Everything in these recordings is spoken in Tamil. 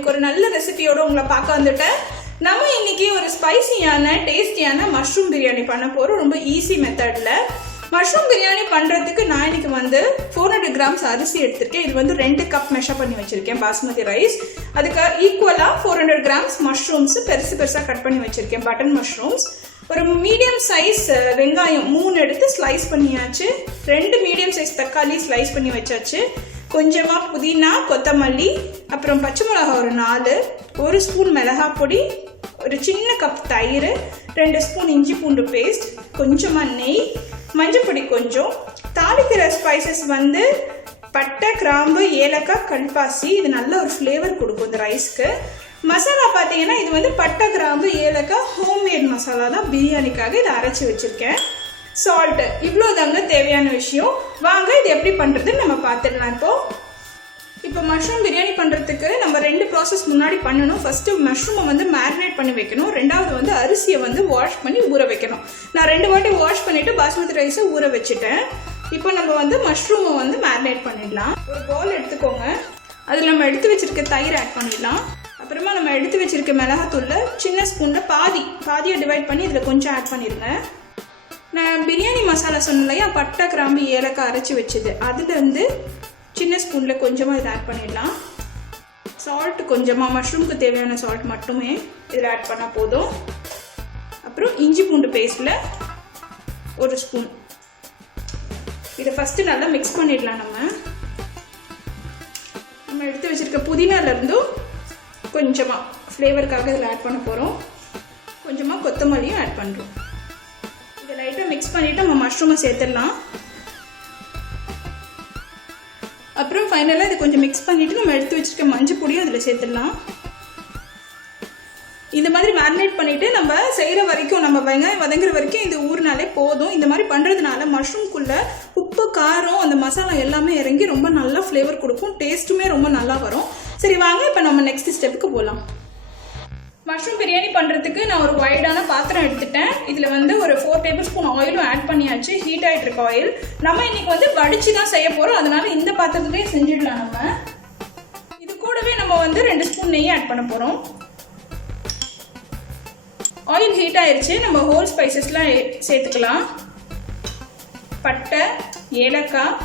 இன்னைக்கு ஒரு நல்ல ரெசிபியோட உங்களை பார்க்க வந்துட்டேன். நம்ம இன்னைக்கு ஒரு ஸ்பைசியான டேஸ்டியான மஷ்ரூம் பிரியாணி பண்ண போறோம். ரொம்ப ஈஸி மெத்தட்ல மஷ்ரூம் பிரியாணி பண்றதுக்கு நான் இன்னைக்கு 400 கிராம்ஸ் அரிசி எடுத்திருக்கேன். இது 2 கப் மெஷர் பண்ணி வச்சிருக்கேன் பாஸ்மதி ரைஸ். அதுக்கு ஈக்குவலா 400 கிராம்ஸ் மஷ்ரூம்ஸ் பெருசு பெருசா கட் பண்ணி வச்சிருக்கேன், பட்டன் மஷ்ரூம்ஸ். ஒரு மீடியம் சைஸ் வெங்காயம் 3 எடுத்து ஸ்லைஸ் பண்ணியாச்சு. 2 மீடியம் சைஸ் தக்காளி ஸ்லைஸ் பண்ணி வச்சாச்சு. கொஞ்சமா புதினா, கொத்தமல்லி, அப்புறம் பச்சை மிளகாய் ஒரு 4, 1 ஸ்பூன் மிளகாய் பொடி, ஒரு சின்ன கப் தயிர், 2 ஸ்பூன் இஞ்சி பூண்டு பேஸ்ட், கொஞ்சமா நெய், மஞ்சள் பொடி கொஞ்சம். தாளிக்கிற ஸ்பைசஸ் பட்டை, கிராம்பு, ஏலக்காய், கல்பாசி. இது நல்ல ஒரு ஃப்ளேவர் கொடுக்கும் இந்த ரைஸ்க்கு. மசாலா பார்த்தீங்கன்னா இது பட்டை, கிராம்பு, ஏலக்காய் ஹோம்மேட் மசாலா தான், பிரியாணிக்காக இதை அரைச்சி வச்சிருக்கேன். சால்ட், இவ்வளோ தாங்க தேவையான விஷயம். வாங்க இது எப்படி பண்ணுறதுன்னு நம்ம பார்த்துடலாம். இப்போ மஷ்ரூம் பிரியாணி பண்ணுறதுக்கு நம்ம 2 ப்ராசஸ் முன்னாடி பண்ணணும். ஃபர்ஸ்ட்டு மஷ்ரூமை மேரினேட் பண்ணி வைக்கணும். ரெண்டாவது அரிசியை வாஷ் பண்ணி ஊற வைக்கணும். நான் 2 வாட்டி வாஷ் பண்ணிவிட்டு பாஸ்மதி ரைஸை ஊற வச்சுட்டேன். இப்போ நம்ம மஷ்ரூமை மேரினேட் பண்ணிடலாம். ஒரு பவுல் எடுத்துக்கோங்க. அதில் நம்ம எடுத்து வச்சிருக்க தயிர் ஆட் பண்ணிடலாம். அப்புறமா நம்ம எடுத்து வச்சிருக்க மிளகாத்தூளில் சின்ன ஸ்பூனில் பாதியை டிவைட் பண்ணி இதில் கொஞ்சம் ஆட் பண்ணிடுங்க. நான் பிரியாணி மசாலா சொன்னேன் இல்லையா, பட்டை, கிராம்பு, ஏலக்காய் அரைச்சி வச்சது, அதுலேருந்து சின்ன ஸ்பூனில் கொஞ்சமாக இதை ஆட் பண்ணிடலாம். சால்ட் கொஞ்சமாக, மஷ்ரூமுக்கு தேவையான சால்ட் மட்டுமே இதில் ஆட் பண்ணால் போதும். அப்புறம் இஞ்சி பூண்டு பேஸ்ட்டில் 1 ஸ்பூன். இதை ஃபஸ்ட்டு நல்லா மிக்ஸ் பண்ணிடலாம். நம்ம எடுத்து வச்சுருக்க புதினாலேருந்தும் கொஞ்சமாக ஃப்ளேவருக்காக இதில் ஆட் பண்ண போகிறோம். கொஞ்சமாக கொத்தமல்லியும் ஆட் பண்ணுறோம். இதை லைட்டாக மிக்ஸ் பண்ணிவிட்டு நம்ம மஷ்ரூமை சேர்த்துடலாம். அப்புறம் ஃபைனலாக இதை கொஞ்சம் மிக்ஸ் பண்ணிவிட்டு நம்ம எடுத்து வச்சுருக்க மஞ்சள் பொடியும் அதில் சேர்த்துடலாம். இந்த மாதிரி மேரினேட் பண்ணிவிட்டு நம்ம செய்கிற வரைக்கும், நம்ம வெங்காயம் வதங்குற வரைக்கும் இது ஊறினாலே போதும். இந்த மாதிரி பண்ணுறதுனால மஷ்ரூம்குள்ளே உப்பு, காரம், அந்த மசாலா எல்லாமே இறங்கி ரொம்ப நல்லா ஃப்ளேவர் கொடுக்கும். டேஸ்ட்டுமே ரொம்ப நல்லா வரும். சரி வாங்க இப்போ நம்ம நெக்ஸ்ட் ஸ்டெப்புக்கு போகலாம். மஷ்ரூம் பிரியாணி பண்ணுறதுக்கு நான் ஒரு வைடான பாத்திரம் எடுத்துட்டேன். இதில் ஒரு 4 டேபிள் ஸ்பூன் ஆயிலும் ஆட் பண்ணியாச்சு. ஹீட் ஆகிட்டு இருக்க ஆயில். நம்ம இன்னைக்கு வடிச்சு தான் செய்ய போகிறோம். அதனால இந்த பாத்திரத்துலேயே செஞ்சிடலாம். நம்ம இது கூடவே நம்ம 2 ஸ்பூன் நெய் ஆட் பண்ண போகிறோம். ஆயில் ஹீட் ஆயிடுச்சு. நம்ம ஹோல் ஸ்பைசஸ்லாம் சேர்த்துக்கலாம். பட்டை, ஏலக்காய்,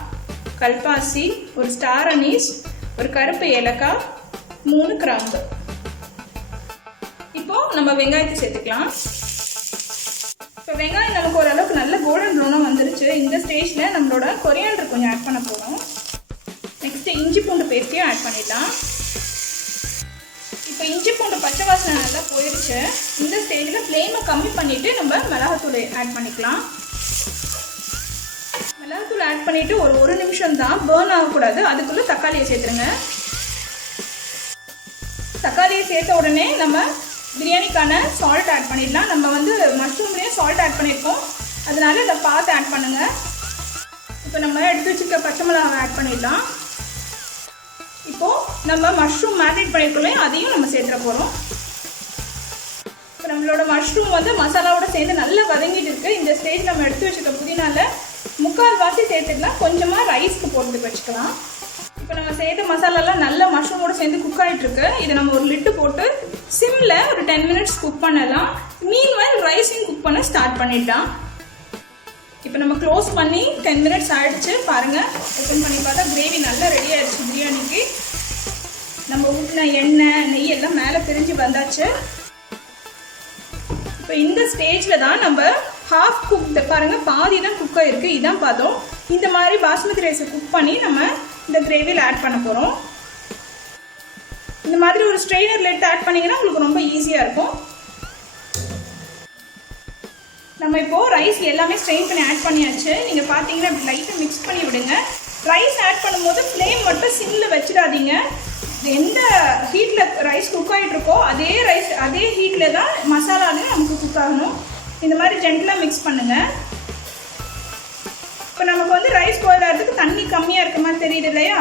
கல்பாசி, ஒரு ஸ்டார் அனீஸ், ஒரு கருப்பு ஏலக்காய், 3 கிராம்பு. இப்போ நம்ம வெங்காயத்தை சேர்த்துக்கலாம். இப்போ வெங்காயம் நமக்கு ஓரளவுக்கு நல்ல கோல்டன் ப்ரௌனாக வந்துருச்சு. இந்த ஸ்டேஜில் நம்மளோட கொரியாண்டர் கொஞ்சம் ஆட் பண்ண போகிறோம். நெக்ஸ்ட்டு இஞ்சி பூண்டு பேஸ்ட்டையும் ஆட் பண்ணிடலாம். இப்போ இஞ்சி பூண்டு பச்சை வாசனை நல்லா போயிடுச்சு. இந்த ஸ்டேஜில் ஃப்ளேமை கம்மி பண்ணிவிட்டு நம்ம மிளகாத்தூள் ஆட் பண்ணிக்கலாம். மிளகாத்தூள் ஆட் பண்ணிவிட்டு ஒரு நிமிஷம் தான், பேர்ன் ஆகக்கூடாது. அதுக்குள்ளே தக்காளியை சேர்த்துருங்க. தக்காளியை சேர்த்த உடனே நம்ம பிரியாணிக்கான சால்ட் ஆட் பண்ணிடலாம். நம்ம மஷ்ரூம்லேயும் சால்ட் ஆட் பண்ணியிருக்கோம், அதனால இதை பார்த்து ஆட் பண்ணுங்கள். இப்போ நம்ம எடுத்து வச்சுருக்க பச்சை மிளகாவை ஆட் பண்ணிடலாம். இப்போது நம்ம மஷ்ரூம் மேரினேட் பண்ணியிருக்கோம், அதையும் நம்ம சேர்த்துட போகிறோம். இப்போ நம்மளோட மஷ்ரூம் மசாலாவோட சேர்ந்து நல்லா வதங்கிட்டு இருக்குது. இந்த ஸ்டேஜ் நம்ம எடுத்து வச்சுருக்க புதினால 3/4 வாசி சேர்த்துக்கலாம். கொஞ்சமாக ரைஸ்க்கு போட்டு வச்சுக்கலாம். இப்போ நம்ம சேர்த்த மசாலாலாம் நல்லா மஷ்ரூமோட சேர்ந்து குக் ஆகிட்டுருக்கு. இதை நம்ம ஒரு லிட்டு போட்டு சிம்மில் ஒரு 10 மினிட்ஸ் குக் பண்ணலாம். மீன்வைல் ரைஸையும் குக் பண்ண ஸ்டார்ட் பண்ணிடலாம். இப்போ நம்ம க்ளோஸ் பண்ணி 10 மினிட்ஸ் ஆகிடுச்சு. பாருங்கள், ஓப்பன் பண்ணி பார்த்தா கிரேவி நல்லா ரெடி ஆகிடுச்சு. பிரியாணிக்கு நம்ம ஊற்றின எண்ணெய், நெய் எல்லாம் மேலே பிரிஞ்சு வந்தாச்சு. இப்போ இந்த ஸ்டேஜில் தான் நம்ம ஹாஃப் குக்டு, பாருங்கள் பாதி தான் குக் ஆகிருக்கு. இதான் பார்த்தோம். இந்த மாதிரி பாஸ்மதி ரைஸை குக் பண்ணி நம்ம இந்த கிரேவியில் ஆட் பண்ண போகிறோம். இந்த மாதிரி ஒரு ஸ்ட்ரெயினர் லெட் ஆட் பண்ணிங்கன்னா உங்களுக்கு ரொம்ப ஈஸியாக இருக்கும். நம்ம இப்போது ரைஸ் எல்லாமே ஸ்ட்ரெயின் பண்ணி ஆட் பண்ணியாச்சு. நீங்கள் பார்த்தீங்கன்னா அப்படி லைட்டாக மிக்ஸ் பண்ணி விடுங்க. ரைஸ் ஆட் பண்ணும்போது ஃப்ளேம் மட்டும் சிம்மில் வச்சிடாதீங்க. எந்த ஹீட்டில் ரைஸ் குக் ஆகிட்டு இருக்கோ அதே ஹீட்டில் தான் மசாலாலையும் நமக்கு குக் ஆகணும். இந்த மாதிரி ஜென்டலாக மிக்ஸ் பண்ணுங்கள். இப்போ நமக்கு ரைஸ் பாயில் ஆகிறதுக்கு தண்ணி கம்மியாக இருக்க மாதிரி தெரியுது இல்லையா?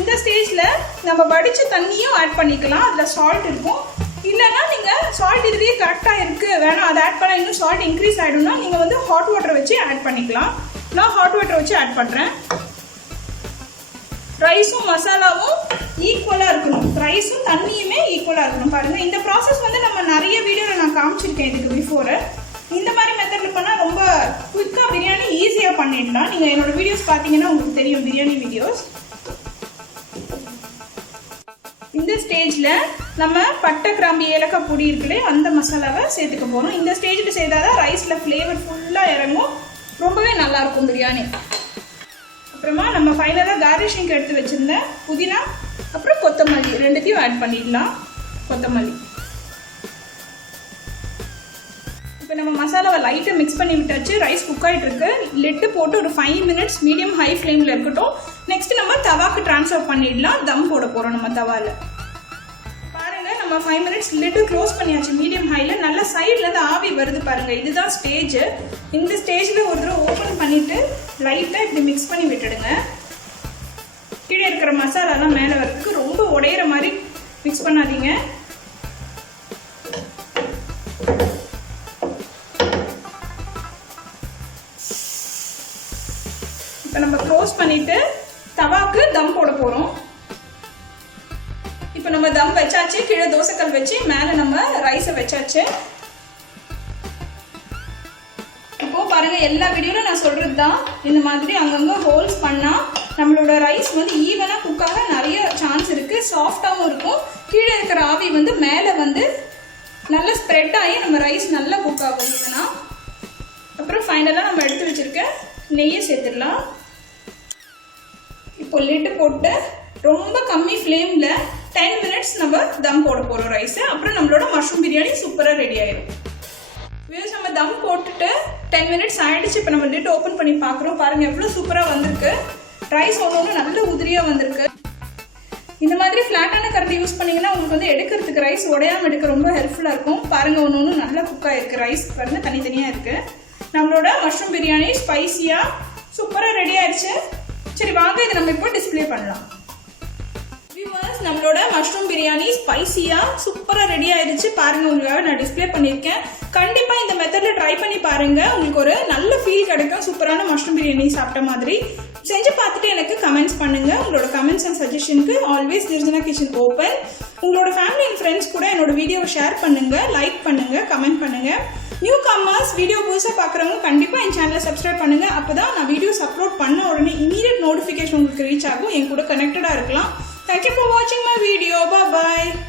இந்த ஸ்டேஜில் நம்ம வடித்த தண்ணியும் ஆட் பண்ணிக்கலாம். அதில் சால்ட் இருக்கும். இல்லைன்னா நீங்கள் சால்ட் இதுலேயே கரெக்டாக இருக்குது, வேணாம் அதை ஆட் பண்ணால் இன்னும் சால்ட் இன்க்ரீஸ் ஆகிடும்னா நீங்கள் ஹாட் வாட்டர் வச்சு ஆட் பண்ணிக்கலாம். நான் ஹாட் வாட்டர் வச்சு ஆட் பண்ணுறேன். ரைஸும் மசாலாவும் ஈக்குவலாக இருக்கணும், ரைஸும் தண்ணியுமே ஈக்குவலாக இருக்கணும். பாருங்கள், இந்த ப்ராசஸ் வந்து நம்ம நிறைய வீடியோவில் நான் காமிச்சிருக்கேன் இதுக்கு பிஃபோரு. இந்த மாதிரி மெத்தடில் பண்ணால் ரொம்ப குயிக்காக பிரியாணி ஈஸியாக பண்ணிடலாம். நீங்கள் என்னோடய வீடியோஸ் பார்த்தீங்கன்னா உங்களுக்கு தெரியும், பிரியாணி வீடியோஸ். இந்த ஸ்டேஜில் நம்ம பட்டை கிராம்பு ஏலக்காய் பொடி இருக்குல்லே அந்த மசாலாவை சேர்த்துக்க போகிறோம். இந்த ஸ்டேஜில் செய்தால் தான் ரைஸில் ஃப்ளேவர் ஃபுல்லாக இறங்கும், ரொம்பவே நல்லாயிருக்கும் பிரியாணி. அப்புறமா நம்ம ஃபைனலாக கார்னிஷிங்க்கு எடுத்து வச்சுருந்த புதினா அப்புறம் கொத்தமல்லி ரெண்டுத்தையும் ஆட் பண்ணிடலாம். கொத்தமல்லி இப்போ நம்ம மசாலாவை லைட்டாக மிக்ஸ் பண்ணி விட்டாச்சு. ரைஸ் குக் ஆகிட்டு இருக்கு. லிட்டு போட்டு ஒரு 5 மினிட்ஸ் மீடியம் ஹை ஃப்ளேமில் இருக்கட்டும். நெக்ஸ்ட் நம்ம தவாக்கு ட்ரான்ஸ்ஃபர் பண்ணிடலாம். தம் போட போகிறோம் நம்ம தவாவில். பாருங்கள், நம்ம 5 மினிட்ஸ் லிட்டு க்ளோஸ் பண்ணியாச்சு மீடியம் ஹையில். நல்லா சைட்லேருந்து ஆவி வருது பாருங்கள், இதுதான் ஸ்டேஜ். இந்த ஸ்டேஜில் ஒரு தடவை ஓப்பன் பண்ணிவிட்டு லைட்டாக இப்படி மிக்ஸ் பண்ணி விட்டுடுங்க. கீழே இருக்கிற மசாலாலாம் மேலே வரதுக்கு ரொம்ப உடையிற மாதிரி மிக்ஸ் பண்ணாதீங்க. இப்போ நம்ம க்ளோஸ் பண்ணிட்டு தவாக்கு தம் போட போகிறோம். இப்போ நம்ம தம் வச்சாச்சு. கீழே தோசைக்கல் வச்சு மேலே நம்ம ரைஸை வச்சாச்சு. இப்போ பாருங்க, எல்லா வீடியோவில் நான் சொல்கிறது தான், இந்த மாதிரி அங்கங்கே ஹோல்ஸ் பண்ணால் நம்மளோட ரைஸ் வந்து ஈவனாக குக்காக நிறைய சான்ஸ் இருக்குது. சாஃப்டாகவும் இருக்கும். கீழே இருக்கிற ஆவி வந்து மேலே வந்து நல்லா ஸ்ப்ரெட் ஆகி நம்ம ரைஸ் நல்லா குக் ஆகும் ஈவனாக. அப்புறம் ஃபைனலாக நம்ம எடுத்து வச்சுருக்க நெய்யை சேர்த்துடலாம். இப்போ லிட்டு போட்டு ரொம்ப கம்மி ஃப்ளேமில் 10 மினிட்ஸ் நம்ம தம் போட போகிறோம் ரைஸு. அப்புறம் நம்மளோட மஷ்ரூம் பிரியாணி சூப்பராக ரெடி ஆயிடும். வியூஸ், நம்ம தம் போட்டுட்டு 10 மினிட்ஸ் ஆகிடுச்சு. இப்போ நம்ம லிட்டு ஓப்பன் பண்ணி பார்க்குறோம். பாருங்கள், எவ்வளோ சூப்பராக வந்திருக்கு. ரைஸ் ஒன்று நல்ல உதிரியாக வந்திருக்கு. இந்த மாதிரி ஃப்ளாட்டான கரண்டி யூஸ் பண்ணிங்கன்னா உங்களுக்கு வந்து எடுக்கிறதுக்கு ரைஸ் உடையாமல் எடுக்க ரொம்ப ஹெல்ப்ஃபுல்லாக இருக்கும். பாருங்கள், ஒன்று நல்லா குக்காக இருக்குது. ரைஸ் பாருங்கள் தனித்தனியாக இருக்குது. நம்மளோட மஷ்ரூம் பிரியாணி ஸ்பைசியாக சூப்பராக ரெடி ஆயிடுச்சு. சரி வாங்க, இதை நம்ம இப்போ டிஸ்பிளே பண்ணலாம். வியூவர்ஸ், நம்மளோட மஷ்ரூம் பிரியாணி ஸ்பைசியாக சூப்பராக ரெடி ஆயிடுச்சு. பாருங்கள், உங்களுக்காக நான் டிஸ்பிளே பண்ணியிருக்கேன். கண்டிப்பாக இந்த மெத்தடில் ட்ரை பண்ணி பாருங்கள். உங்களுக்கு ஒரு நல்ல ஃபீல் கிடைக்கும். சூப்பரான மஷ்ரூம் பிரியாணி சாப்பிட்ட மாதிரி செஞ்சு பார்த்துட்டு எனக்கு கமெண்ட்ஸ் பண்ணுங்கள். உங்களோட கமெண்ட்ஸ் அண்ட் சஜஷனுக்கு ஆல்வேஸ் நிர்ஜனா கிச்சன் ஓப்பன். உங்களோட ஃபேமிலி அண்ட் ஃப்ரெண்ட்ஸ் கூட என்னோட வீடியோவை ஷேர் பண்ணுங்கள், லைக் பண்ணுங்கள், கமெண்ட் பண்ணுங்கள். நியூ கம்மர்ஸ் வீடியோ புதுசாக பார்க்குறவங்க கண்டிப்பாக என் சேனலை சப்ஸ்கிரைப் பண்ணுங்கள். அப்போ தான் நான் வீடியோஸ் அப்லோட் பண்ண உடனே இமீடியட் நோட்டிஃபிகேஷன் உங்களுக்கு ரீச் ஆகும். என் கூட கனெக்டடாக இருக்கலாம். Thank you for watching my video. Bye bye.